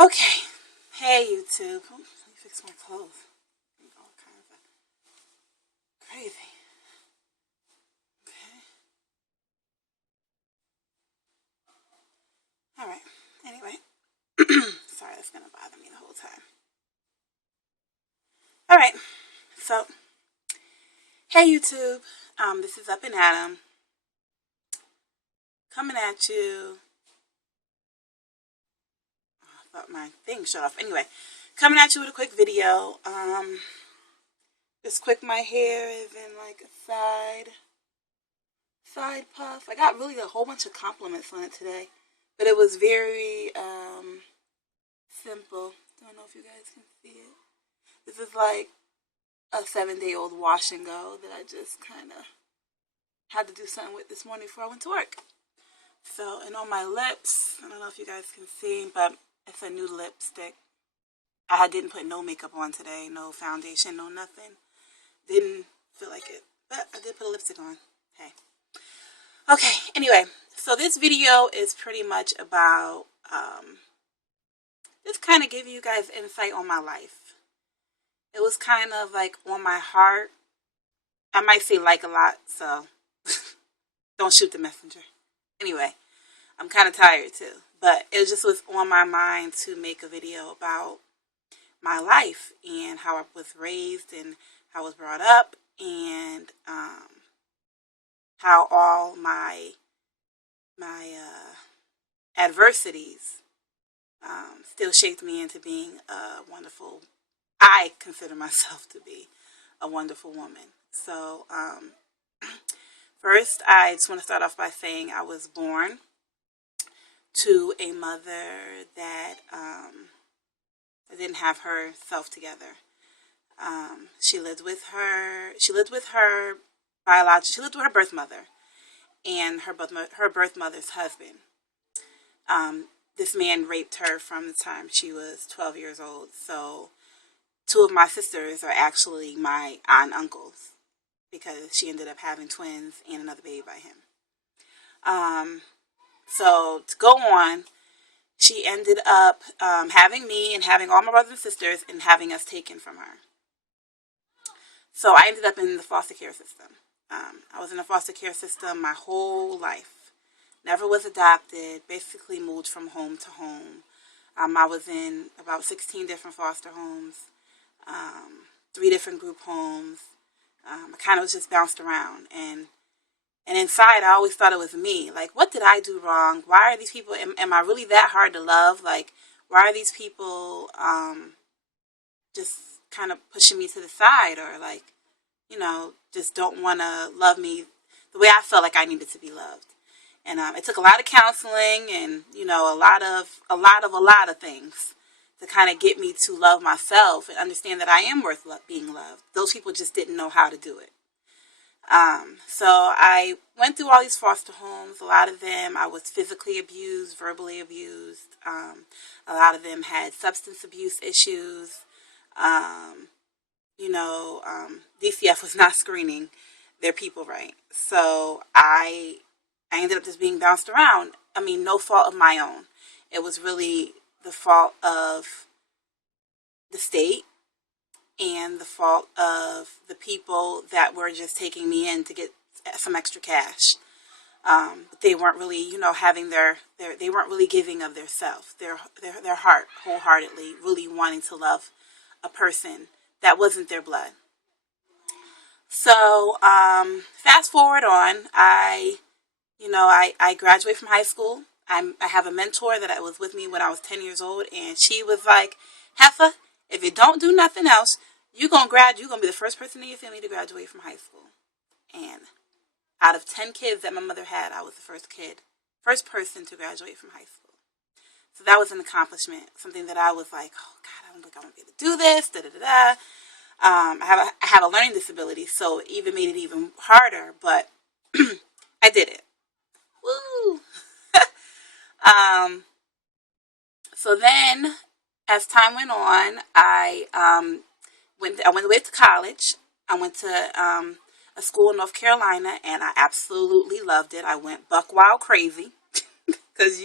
Okay. Hey, YouTube. Let me fix my clothes. All kinds of crazy. Okay. All right. Anyway. Sorry, that's going to bother me the whole time. All right. So, hey, YouTube. This is Up and Adam. Coming at you. I thought my thing shut off. Anyway. Coming at you with a quick video. Just quick, my hair is in like a side puff. I got really a whole bunch of compliments on it today, but it was very simple. Don't know if you guys can see it. This is like a 7-day-old wash and go that I just kind of had to do something with this morning before I went to work. So, and on my lips, I don't know if you guys can see, but it's a new lipstick. I didn't put no makeup on today, no foundation, no nothing. Didn't feel like it, but I did put a lipstick on. Hey. Okay, anyway, so this video is pretty much about just kind of give you guys insight on my life. It was kind of like on my heart. I might say like a lot, so don't shoot the messenger. Anyway, I'm kind of tired too, but it just was on my mind to make a video about my life and how I was raised and how I was brought up and how all my adversities still shaped me into being a wonderful. I consider myself to be a wonderful woman. So first, I just want to start off by saying I was born to a mother that didn't have herself together. She lived with her birth mother and her birth mother's husband. This man raped her from the time she was 12 years old. So 2 of my sisters are actually my aunt and uncles because she ended up having twins and another baby by him. So to go on, she ended up having me and having all my brothers and sisters and having us taken from her. So I ended up in the foster care system. I was in the foster care system my whole life. Never was adopted, basically moved from home to home. I was in about 16 different foster homes, 3 different group homes. I kind of was just bounced around. And inside, I always thought it was me. Like, what did I do wrong? Why are these people, am I really that hard to love? Like, why are these people just kind of pushing me to the side or like, just don't want to love me the way I felt like I needed to be loved. And it took a lot of counseling and, a lot of things to kind of get me to love myself and understand that I am worth being loved. Those people just didn't know how to do it. So I went through all these foster homes. A lot of them I was physically abused, verbally abused. A lot of them had substance abuse issues. DCF was not screening their people right. So I ended up just being bounced around. I mean, no fault of my own. It was really the fault of the state and the fault of the people that were just taking me in to get some extra cash. They weren't really, having they weren't really giving of their self, their heart, wholeheartedly, really wanting to love a person that wasn't their blood. So, fast forward on, I graduated from high school. I have a mentor that was with me when I was 10 years old, and she was like, Heffa, if you don't do nothing else, you're going to be the first person in your family to graduate from high school. And out of 10 kids that my mother had, I was the first person to graduate from high school. So that was an accomplishment, something that I was like, oh God, I don't think I'm going to be able to do this, I have a learning disability, so it even made it even harder, but I did it. Woo! So then, as time went on, I went away to college. I went to a school in North Carolina, and I absolutely loved it. I went buck wild crazy because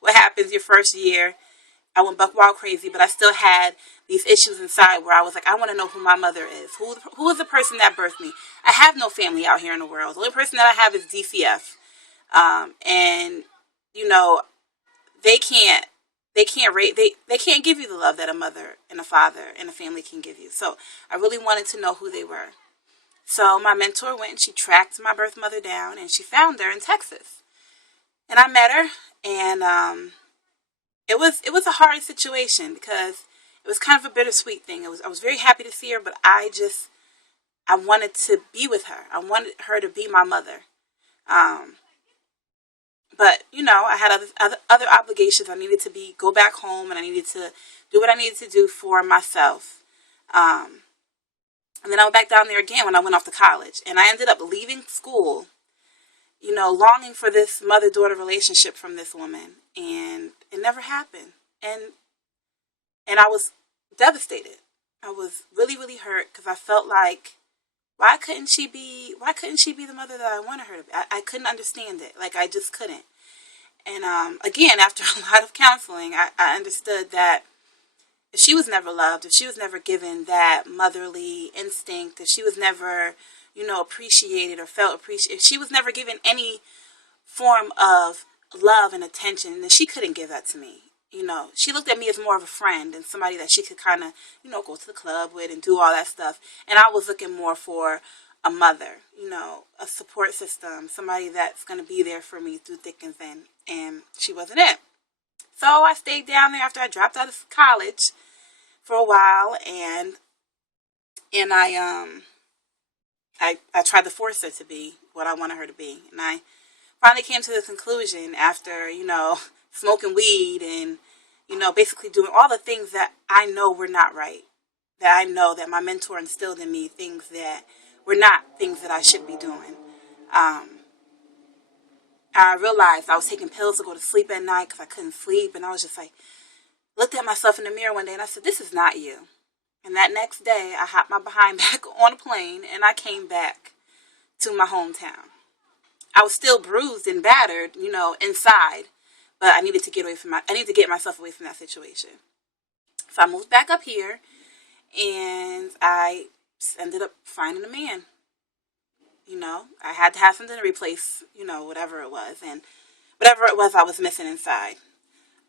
what happens your first year. I went buck wild crazy, but I still had these issues inside where I was like, I want to know who my mother is. Who is the person that birthed me? I have no family out here in the world. The only person that I have is DCF. And you know, they can't they can't give you the love that a mother and a father and a family can give you. So I really wanted to know who they were. So my mentor went and she tracked my birth mother down and she found her in Texas. And I met her, and it was a hard situation because it was kind of a bittersweet thing. I was very happy to see her, but I wanted to be with her. I wanted her to be my mother. Um, but I had other obligations. I needed to go back home, and I needed to do what I needed to do for myself. Um, and then I went back down there again when I went off to college, and I ended up leaving school, longing for this mother-daughter relationship from this woman, and it never happened. And I was devastated. I was really, really hurt because I felt like, why couldn't she be the mother that I wanted her to be? I couldn't understand it. Like, I just couldn't. And again, after a lot of counseling, I understood that if she was never loved, if she was never given that motherly instinct, if she was never, appreciated or felt appreciated, if she was never given any form of love and attention, then she couldn't give that to me. She looked at me as more of a friend and somebody that she could kind of, go to the club with and do all that stuff. And I was looking more for a mother, a support system, somebody that's going to be there for me through thick and thin. And she wasn't it. So I stayed down there after I dropped out of college for a while, and I tried to force her to be what I wanted her to be. And I finally came to the conclusion after, smoking weed and, basically doing all the things that I know were not right. That I know that my mentor instilled in me, things that were not things that I should be doing. Um, I realized I was taking pills to go to sleep at night because I couldn't sleep. And I was just like, looked at myself in the mirror one day and I said, this is not you. And that next day, I hopped my behind back on a plane and I came back to my hometown. I was still bruised and battered, inside, but I needed to get myself away from that situation. So I moved back up here, and I ended up finding a man. I had to have something to replace, whatever it was, and whatever it was I was missing inside.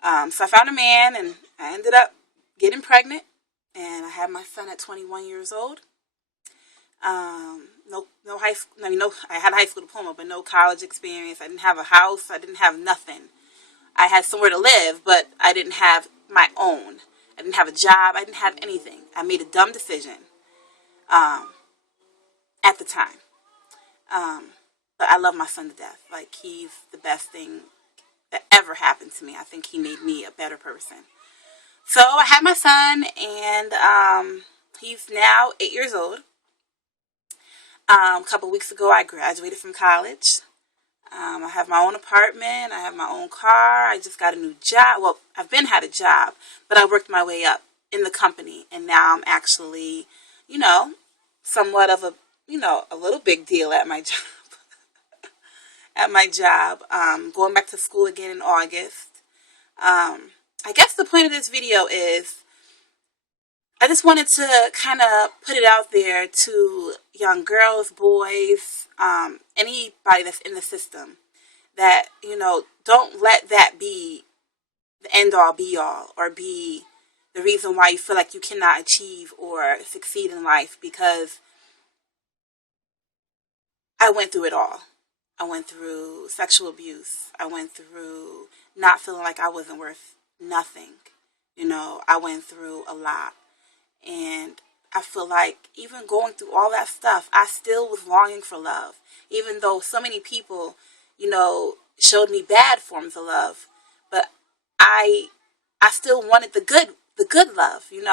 So I found a man, and I ended up getting pregnant, and I had my son at 21 years old. No high school. I mean, no. I had a high school diploma, but no college experience. I didn't have a house. I didn't have nothing. I had somewhere to live, but I didn't have my own. I didn't have a job. I didn't have anything. I made a dumb decision at the time. But I love my son to death. Like, he's the best thing that ever happened to me. I think he made me a better person. So I had my son, and he's now 8 years old. A couple weeks ago, I graduated from college. I have my own apartment. I have my own car. I just got a new job. Well, I've had a job, but I worked my way up in the company, and now I'm actually, somewhat of a little big deal at my job. Going back to school again in August. I guess the point of this video is I just wanted to kind of put it out there to young girls, boys, anybody that's in the system that, don't let that be the end all be all or be the reason why you feel like you cannot achieve or succeed in life, because I went through it all. I went through sexual abuse. I went through not feeling like I wasn't worth nothing. I went through a lot. And I feel like even going through all that stuff, I still was longing for love. Even though so many people, showed me bad forms of love. But I still wanted the good love, And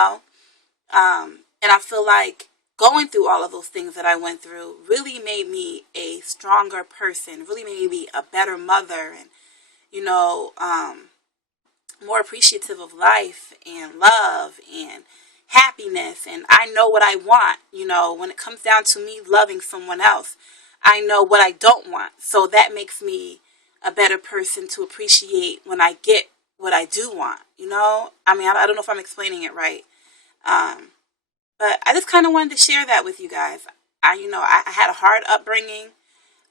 I feel like going through all of those things that I went through really made me a stronger person, really made me a better mother, and, more appreciative of life and love and happiness. And I know what I want, when it comes down to me loving someone else, I know what I don't want. So that makes me a better person to appreciate when I get what I do want, you know? I mean, I don't know if I'm explaining it right. Um, but I just kind of wanted to share that with you guys. I had a hard upbringing.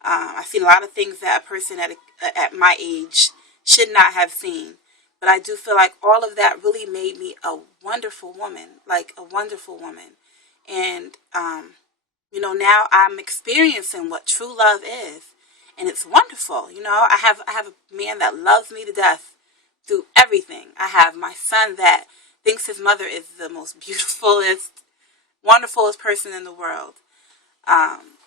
I've seen a lot of things that a person at my age should not have seen. But I do feel like all of that really made me a wonderful woman, like a wonderful woman. And, now I'm experiencing what true love is. And it's wonderful. I have a man that loves me to death through everything. I have my son that thinks his mother is the most beautifulest, wonderfulest person in the world.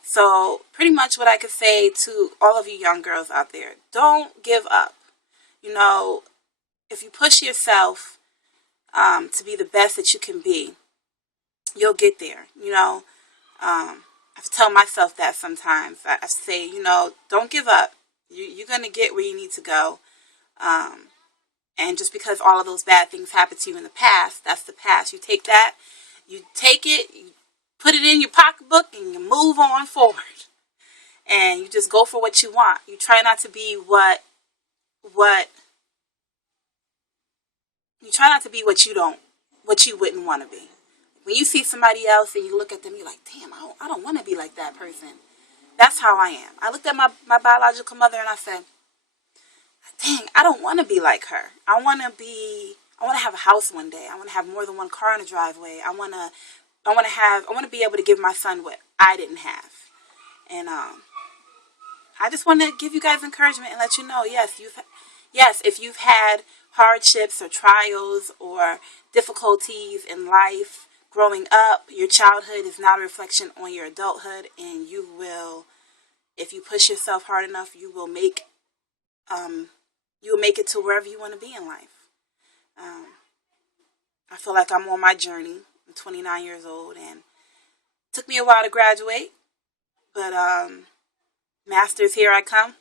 So pretty much what I could say to all of you young girls out there, don't give up. You know, if you push yourself to be the best that you can be, you'll get there. I have to tell myself that sometimes. I say, don't give up. You're going to get where you need to go. And just because all of those bad things happened to you in the past, that's the past. You take that, you take it, you put it in your pocketbook, and you move on forward. And you just go for what you want. You try not to be what you try not to be what you wouldn't want to be. When you see somebody else and you look at them, you're like, damn, I don't want to be like that person. That's how I am. I looked at my biological mother and I said, dang, I don't want to be like her. I want to have a house one day. I want to have more than one car in the driveway. I want to be able to give my son what I didn't have. And I just want to give you guys encouragement and let you know, yes, if you've had hardships or trials or difficulties in life growing up, your childhood is not a reflection on your adulthood, and if you push yourself hard enough, you will make it to wherever you want to be in life. I feel like I'm on my journey. I'm 29 years old, and it took me a while to graduate, but master's, here I come.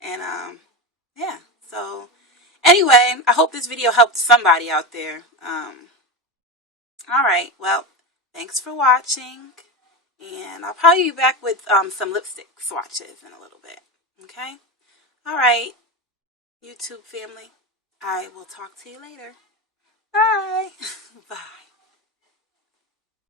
And yeah, so anyway, I hope this video helped somebody out there. All right, well, thanks for watching, and I'll probably be back with some lipstick swatches in a little bit. Okay? All right, YouTube family, I will talk to you later. Bye. Bye.